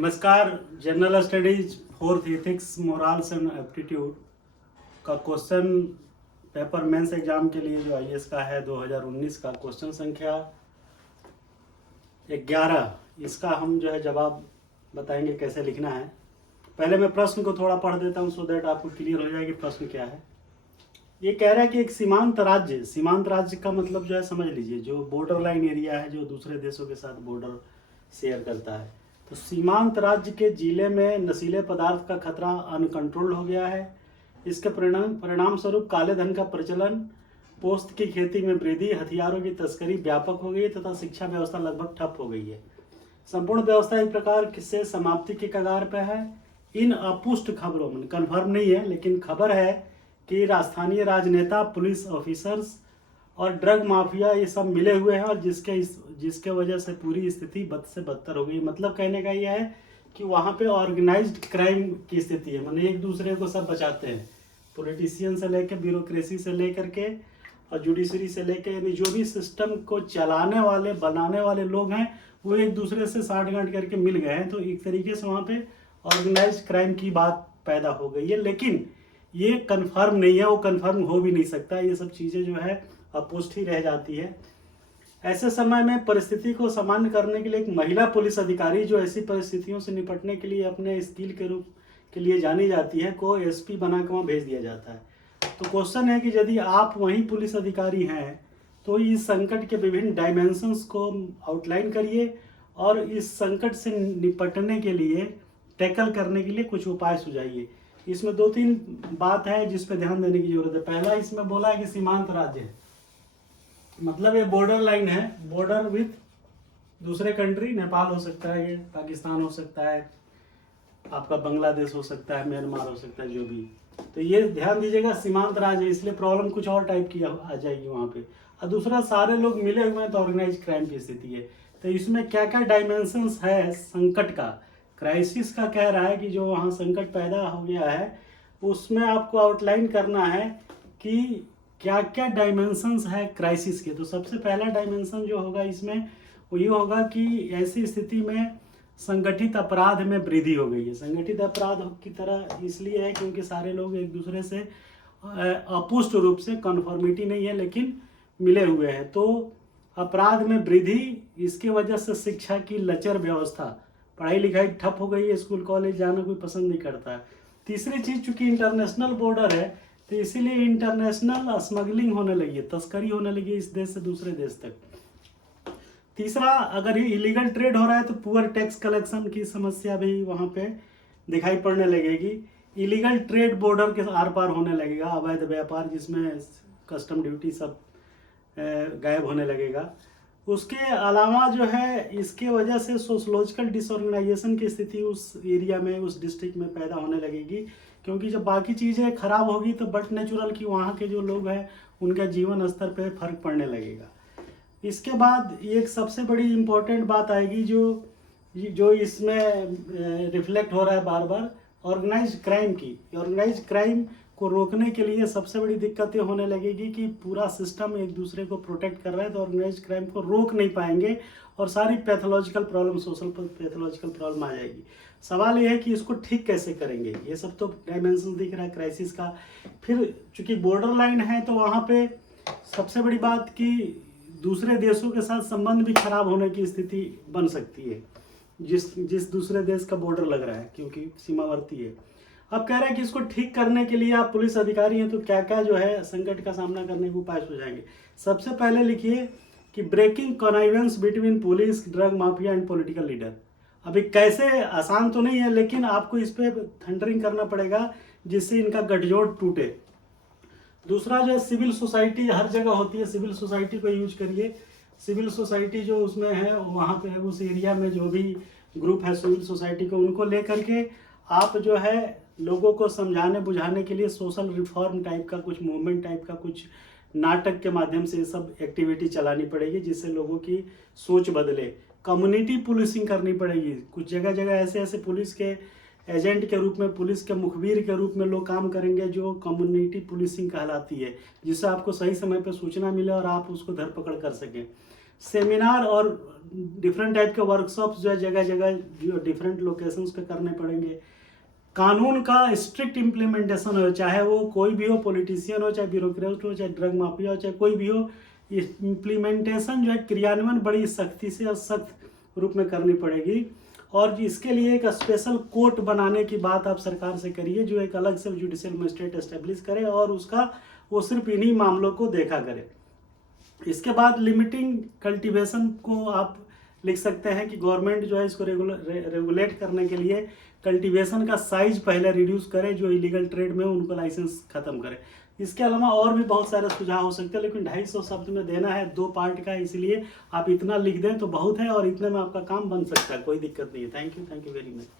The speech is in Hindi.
नमस्कार। General studies fourth ethics morals and aptitude का क्वेश्चन पेपर मेंस एग्जाम के लिए जो आईएएस का है 2019 का क्वेश्चन संख्या 11, इसका हम जो है जवाब बताएंगे कैसे लिखना है। पहले मैं प्रश्न को थोड़ा पढ़ देता हूँ सो दैट आपको क्लियर हो जाएगी प्रश्न क्या है। ये कह रहा है कि एक सीमांत राज्य का मतलब जो है समझ लीजिए, जो बॉर्डर लाइन एरिया है जो दूसरे देशों के साथ बॉर्डर शेयर करता है। तो सीमांत राज्य के जिले में नशीले पदार्थ का खतरा अनकंट्रोल्ड हो गया है। इसके परिणाम स्वरूप काले धन का प्रचलन, पोस्त की खेती में वृद्धि, हथियारों की तस्करी व्यापक हो गई है तथा शिक्षा व्यवस्था लगभग ठप हो गई है। संपूर्ण व्यवस्था एक प्रकार से समाप्ति की कगार पर है। इन अपुष्ट खबरों में कन्फर्म नहीं है लेकिन खबर है कि स्थानीय राजनेता, पुलिस ऑफिसर्स और ड्रग माफिया ये सब मिले हुए हैं और जिसके वजह से पूरी स्थिति बद से बदतर हो गई। मतलब कहने का यह है कि वहाँ पे ऑर्गेनाइज्ड क्राइम की स्थिति है, मतलब एक दूसरे को सब बचाते हैं, पॉलिटिशियन से लेकर ब्यूरोक्रेसी से लेकर के और जुडिशरी से लेकर, यानी जो भी सिस्टम को चलाने वाले बनाने वाले लोग हैं वो एक दूसरे से साठगांठ करके मिल गए हैं। तो एक तरीके से वहाँ पे ऑर्गेनाइज्ड क्राइम की बात पैदा हो गई है, लेकिन ये कंफर्म नहीं है, वो कंफर्म हो भी नहीं सकता। ये सब चीज़ें जो है अपुष्ट ही रह जाती है। ऐसे समय में परिस्थिति को सामान्य करने के लिए एक महिला पुलिस अधिकारी जो ऐसी परिस्थितियों से निपटने के लिए अपने स्किल के रूप के लिए जानी जाती है को एसपी बना के वहाँ भेज दिया जाता है। तो क्वेश्चन है कि यदि आप वहीं पुलिस अधिकारी हैं तो इस संकट के विभिन्न डायमेंशंस को आउटलाइन करिए और इस संकट से निपटने के लिए, टैकल करने के लिए कुछ उपाय सुझाइए। इसमें 2-3 बात है जिस पे ध्यान देने की जरूरत है। पहला, इसमें बोला है कि सीमांत राज्य है, मतलब ये बॉर्डर लाइन है, बॉर्डर विथ दूसरे कंट्री, नेपाल हो सकता है, ये पाकिस्तान हो सकता है, आपका बांग्लादेश हो सकता है, म्यांमार हो सकता है, जो भी। तो ये ध्यान दीजिएगा सीमांत राज्य, इसलिए प्रॉब्लम कुछ और टाइप की आ जाएगी वहाँ पे। और दूसरा, सारे लोग मिले हुए हैं तो ऑर्गेनाइज क्राइम की स्थिति है। तो इसमें क्या क्या डायमेंशंस है संकट का, क्राइसिस का कह रहा है कि जो वहाँ संकट पैदा हो गया है उसमें आपको आउटलाइन करना है कि क्या क्या डायमेंशंस है क्राइसिस के। तो सबसे पहला डायमेंशन जो होगा इसमें वो ये होगा कि ऐसी स्थिति में संगठित अपराध में वृद्धि हो गई है। संगठित अपराध की तरह इसलिए है क्योंकि सारे लोग एक दूसरे से अपुष्ट रूप से, कन्फर्मिटी नहीं है लेकिन मिले हुए हैं। तो अपराध में वृद्धि, इसके वजह से शिक्षा की लचर व्यवस्था, पढ़ाई लिखाई ठप हो गई है, स्कूल कॉलेज जाना कोई पसंद नहीं करता है। तीसरी चीज़, चूंकि इंटरनेशनल बॉर्डर है तो इसीलिए इंटरनेशनल स्मगलिंग होने लगी है, तस्करी होने लगी है इस देश से दूसरे देश तक। तीसरा, अगर ये इलीगल ट्रेड हो रहा है तो पुअर टैक्स कलेक्शन की समस्या भी वहाँ पे दिखाई पड़ने लगेगी। इलीगल ट्रेड बॉर्डर के आर पार होने लगेगा, अवैध व्यापार जिसमें कस्टम ड्यूटी सब गायब होने लगेगा। उसके अलावा जो है इसके वजह से सोशलॉजिकल डिसऑर्गेनाइजेशन की स्थिति उस एरिया में, उस डिस्ट्रिक्ट में पैदा होने लगेगी, क्योंकि जब बाकी चीज़ें खराब होगी तो बट नेचुरल कि वहाँ के जो लोग हैं उनका जीवन स्तर पर फर्क पड़ने लगेगा। इसके बाद एक सबसे बड़ी इम्पोर्टेंट बात आएगी जो इसमें रिफ्लेक्ट हो रहा है बार बार, ऑर्गेनाइज्ड क्राइम की। ऑर्गेनाइज्ड क्राइम को रोकने के लिए सबसे बड़ी दिक्कत ये होने लगेगी कि पूरा सिस्टम एक दूसरे को प्रोटेक्ट कर रहा है तो ऑर्गेनाइज्ड क्राइम को रोक नहीं पाएंगे और सारी pathological problem, social pathological problem आ जाएगी। सवाल ये है कि इसको ठीक कैसे करेंगे। ये सब तो डायमेंशन दिख रहा है क्राइसिस का। फिर चूंकि बॉर्डर लाइन है तो वहाँ पे सबसे बड़ी बात कि दूसरे देशों के साथ संबंध भी खराब होने की स्थिति बन सकती है, जिस दूसरे देश का बॉर्डर लग रहा है, क्योंकि सीमावर्ती है। अब कह रहा है कि इसको ठीक करने के लिए आप पुलिस अधिकारी हैं तो क्या क्या जो है संकट का सामना करने के उपाय सुझाएंगे। सबसे पहले लिखिए कि breaking connivance between police, drug mafia and political leader. अभी कैसे, आसान तो नहीं है लेकिन आपको इस पर थंडरिंग करना पड़ेगा जिससे इनका गठजोड़ टूटे। दूसरा जो है सिविल सोसाइटी, हर जगह होती है, सिविल सोसाइटी को यूज करिए। सिविल सोसाइटी जो उसमें है वहाँ पे उस एरिया में जो भी ग्रुप है सिविल सोसाइटी को, उनको लेकर के आप जो है लोगों को समझाने बुझाने के लिए सोशल रिफॉर्म टाइप का कुछ, मूवमेंट टाइप का कुछ नाटक के माध्यम से सब एक्टिविटी चलानी पड़ेगी जिससे लोगों की सोच बदले। कम्युनिटी पुलिसिंग करनी पड़ेगी। कुछ जगह जगह ऐसे ऐसे पुलिस के एजेंट के रूप में, पुलिस के मुखबिर के रूप में लोग काम करेंगे जो कम्युनिटी पुलिसिंग कहलाती है, जिससे आपको सही समय पर सूचना मिले और आप उसको धरपकड़ कर सकें। सेमिनार और डिफरेंट टाइप के वर्कशॉप्स जो है जगह जगह जो डिफरेंट लोकेशंस पे करने पड़ेंगे। कानून का स्ट्रिक्ट इम्प्लीमेंटेशन हो, चाहे वो कोई भी हो, पॉलिटिशियन हो, चाहे ब्यूरोक्रेट हो, चाहे ड्रग माफिया हो, चाहे कोई भी हो, इम्प्लीमेंटेशन जो है क्रियान्वयन बड़ी सख्ती से और सख्त रूप में करनी पड़ेगी। और इसके लिए एक स्पेशल कोर्ट बनाने की बात आप सरकार से करिए, जो एक अलग से जुडिशियल मजिस्ट्रेट एस्टेब्लिश करे और उसका वो सिर्फ इन्हीं मामलों को देखा करे। इसके बाद लिमिटिंग कल्टीवेशन को आप लिख सकते हैं कि गवर्नमेंट जो है इसको रेगुलेट करने के लिए कल्टीवेशन का साइज पहले रिड्यूस करे, जो इलीगल ट्रेड में उनको लाइसेंस खत्म करे। इसके अलावा और भी बहुत सारे सुझाव हो सकते हैं, लेकिन 250 शब्द में देना है 2 पार्ट का, इसलिए आप इतना लिख दें तो बहुत है और इतने में आपका काम बन सकता है, कोई दिक्कत नहीं है। Thank you very much.